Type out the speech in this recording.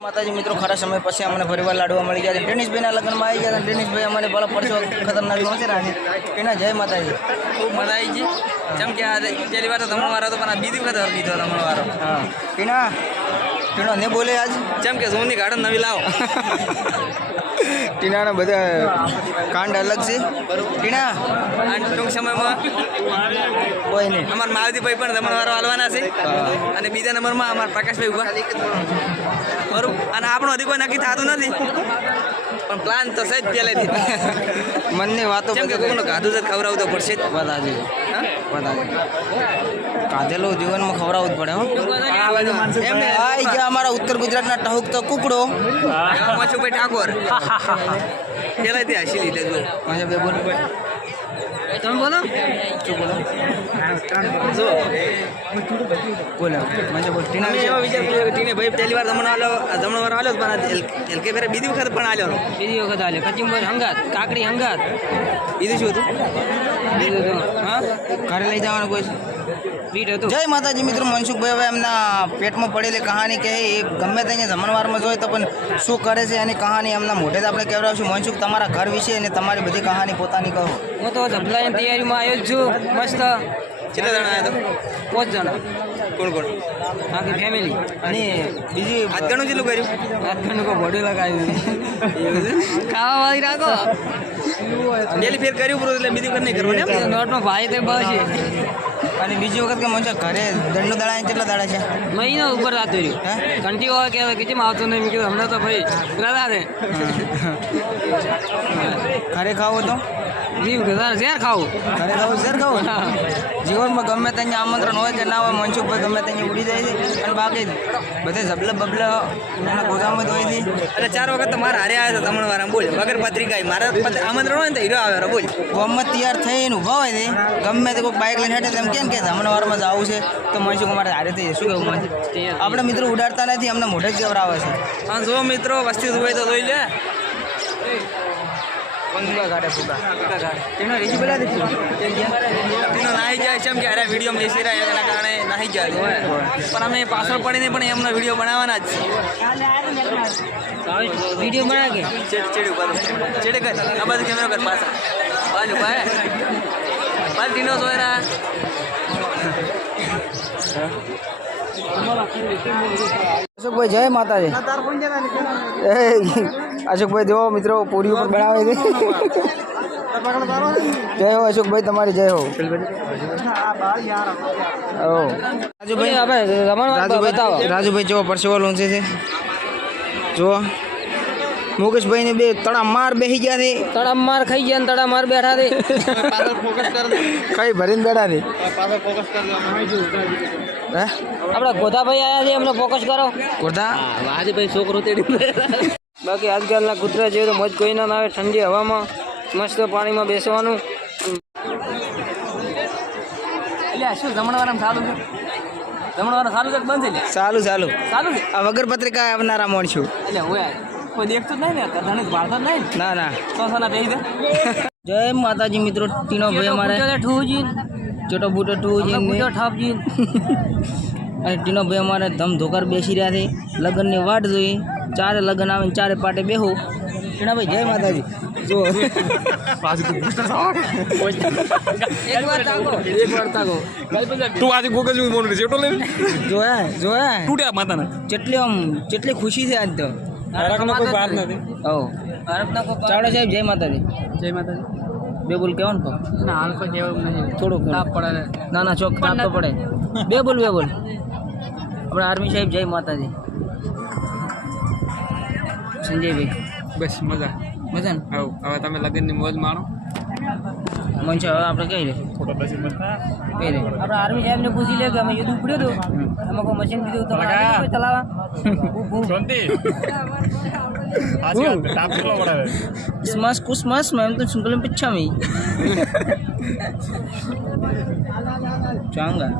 માતાજી મિત્રો ખરા સમય પછી અમને ફરીવાર લાડવા મળી ગયા છે. ટેનિસભાઈના લગ્નમાં આવી ગયા હતા ટેનિસભાઈ અમારે ભલે પરસો ખતરનાક રહ્યા છે એના જય માતાજી. ખૂબ મજા આવી છે જેમ કે આ પહેલી વાર તો ધમણ વાળો હતો પણ આ બીજી વખત લીધો ધમણ વાળો. હા. પીણા ટીનો ને બોલે આજ? જેમ કે સોની ગાર્ડન નવી લાવો. ટીનાના બધા કાંડ અલગ છે. ટીના? આ ટૂંક સમયમાં કોઈ નહીં. અમારા માવતીભાઈ પણ ધમણ વારો હાલવાના છે. અને બીજા નંબરમાં અમારા પ્રકાશભાઈ ઊભા બરોબર અને આપણું હજી કોઈ નક્કી થતું નથી. પણ પ્લાન તો જ પહેલેથી. મનની વાતો જેમ કે કોઈનું ગાધું જ ખવડાવવું તો પડશે જ. બધા કાધેલો જીવનમાં ખવડાવવું જ પડે એમને આઈ ગયા અમારા ઉત્તર ગુજરાતના ટહુક તો કુકડો. મચુભાઈ ઠાકોર. પહેલાથી હસી લીધે જો. બે બોલો. તમે બોલો? શું બોલો? પહેલી વાર આલો જમણ વાર આલ્યો પણ બીજી વખત પણ આલ્યો બીજી વખત આલે કચિંબર હંગાત કાકડી હંગાત બીજું શું હતું બીજું હા ઘરે લઈ જવાનું કોઈ? જય માતાજી મિત્રો મનસુખભાઈ હવે એમના પેટમાં પડેલી કહાની કે એ ગમે તે જમણવારમાં જોઈએ તો પણ શું કરે છે એની કહાની એમના મોઢે આપણે કહેવડાવશું મનસુખ, તમારા ઘર વિશે અને તમારી બધી કહાની પોતાની કહો. હું તો ધબલાની તૈયારીમાં આવ્યો છું. મસ્ત. કેટલા જણા આવ્યા તો પાંચ જણા. કોણ કોણ? આખી ફેમિલી અને બીજી હાથગણું જેટલું કર્યું? હાથગણું કોઈ બોડી લગાવ્યું ખાવા વાળી રાખો. ડેલી ફેર કર્યું પૂરું એટલે બીજી વખત નહીં કરવું એમ? નોટમાં ભાઈ તો બસ છે. અને બીજી વખત કે મને ઘરે દંડનો દાડા કેટલા દાડા છે? મહિનો ઉપર રાતો રહ્યું કંટી ઘંટી હોય કે કે કેમ આવતો નહીં કીધું હમણાં તો ભાઈ દાદા રે ઘરે ખાવો તો? જીવ તારે શેર ખાવું? ઘરે ખાવું ઝેર ખાવું? જીવનમાં ગમે ત્યાં આમંત્રણ હોય કે ના હોય મનસુખભાઈ ગમે ત્યાં ઉડી જાય છે અને બાકી બધે ઝબલ બબલે એના ગોદામાં જ હોય છે એટલે ચાર વખત તો મારા હારે આવ્યા હતા તમને વારા બોલ. વગર પત્રિકા મારા આમંત્રણ હોય ને તો હીરો આવે બોલ. ગમત તૈયાર થઈને ઊભા હોય ને ગમે તે કોઈ બાઇક લઈને હેઠે તેમ કેમ કે જમણવારમાં જવું છે તો મનસુખ અમારે હારે થઈ જાય. શું કેવું મનસુખ? આપણે મિત્રો ઉડાડતા નથી અમને મોઢે જ ગવરાવે છે. હા જો મિત્રો વસ્તી હોય તો જોઈ લે. કાઢે તેનો તેનો નાહી જાય છે એમ કે અરે વીડિયો બેસી રહ્યા એના કારણે નાહી જાય પણ અમે પાછળ પડીને પણ એમનો વીડિયો બનાવવાના જ છીએ. વીડિયો બના કે? ચેડ ચેડ ઉપર ચેડે કર. આ બાજુ કેમેરો કર પાછા બાજુ ભાઈ બાજુ ટીનો રહ્યા. જય માતાજી? એ અશોકભાઈ દેવો મિત્રો પૂરી ઉપર બનાવે છે. જય હો અશોકભાઈ તમારી જય હો. રાજુભાઈ રાજુભાઈ રાજુભાઈ જો પરસેવો લોન્ચે છે. જુઓ. મુકેશભાઈ ને બે તડા માર બેસી ગયા છે. તડા માર ખાઈ ગયા ને તડા માર બેઠા છે. કઈ ભરીને બેઠા છે? આપડા આપણા ગોધાભાઈ આયા છે એમને ફોકસ કરો. ગોધા? આજે ભાઈ છોકરો તેડી બાકી આજકાલના કૂતરા જેવું તો મોજ કોઈ ના આવે ઠંડી હવામાં મસ્ત પાણીમાં બેસવાનું. એટલે શું જમણવારામાં સારું છે? જમણવારા સારું છે બંધ છે? ચાલુ ચાલુ. સારું છે? આ વગર પત્રિકા આવનારા મોણ છું. એટલે હોય. કોઈ દેખતું જ નહીં ને ધણે ભારત જ નહીં ના. ના સો સોના બેસી જય માતાજી મિત્રો ટીનો ભાઈ અમારે. ઠુજી ચોટો બુટો ટુ જી ઠાપજી. અને ટીનો ભાઈ અમારે ધમ ધોકાર બેસી રહ્યા છે. લગ્નની વાટ જોઈ ચારે લગ્ન આવે ચારે પાટે બેહો. ટીનાભાઈ જય માતાજી. જો. એક વાર તાકો. એક વાર તાકો. તું આજે ગોગલ જેવું મોડું છે લઈને જોયા જોયા. તૂટ્યા માતાને જેટલી આમ જેટલી ખુશી છે આજ તો. રાખનો કોઈ વાત નથી. ઓ ભારતના કોઈ ચાવડા સાહેબ જય માતાજી. જય માતાજી. બે બોલ કેવાનું કહો ના હાલ કોઈ જેવું નહીં. થોડુંક તાપ પડે. ના ના ચોક તાપ તો પડે. બે બોલ બે બોલ. આપણે આર્મી સાહેબ જય માતાજી. સંજયભાઈ. બસ મજા. મજા ને? હવે તમે લગ્નની મોજ માણો. મન હવે આપણે કઈ રે કઈ રે આપણે આર્મી સાહેબ ને પૂછી લે કે અમે યુદ્ધ ઉપડ્યું હતું. અમે કોઈ મશીન બીજું તમે ચલાવવા શાંતિ. કુસ્માસ મેમ તો સિંગલ પીછા મી. ચાંગા.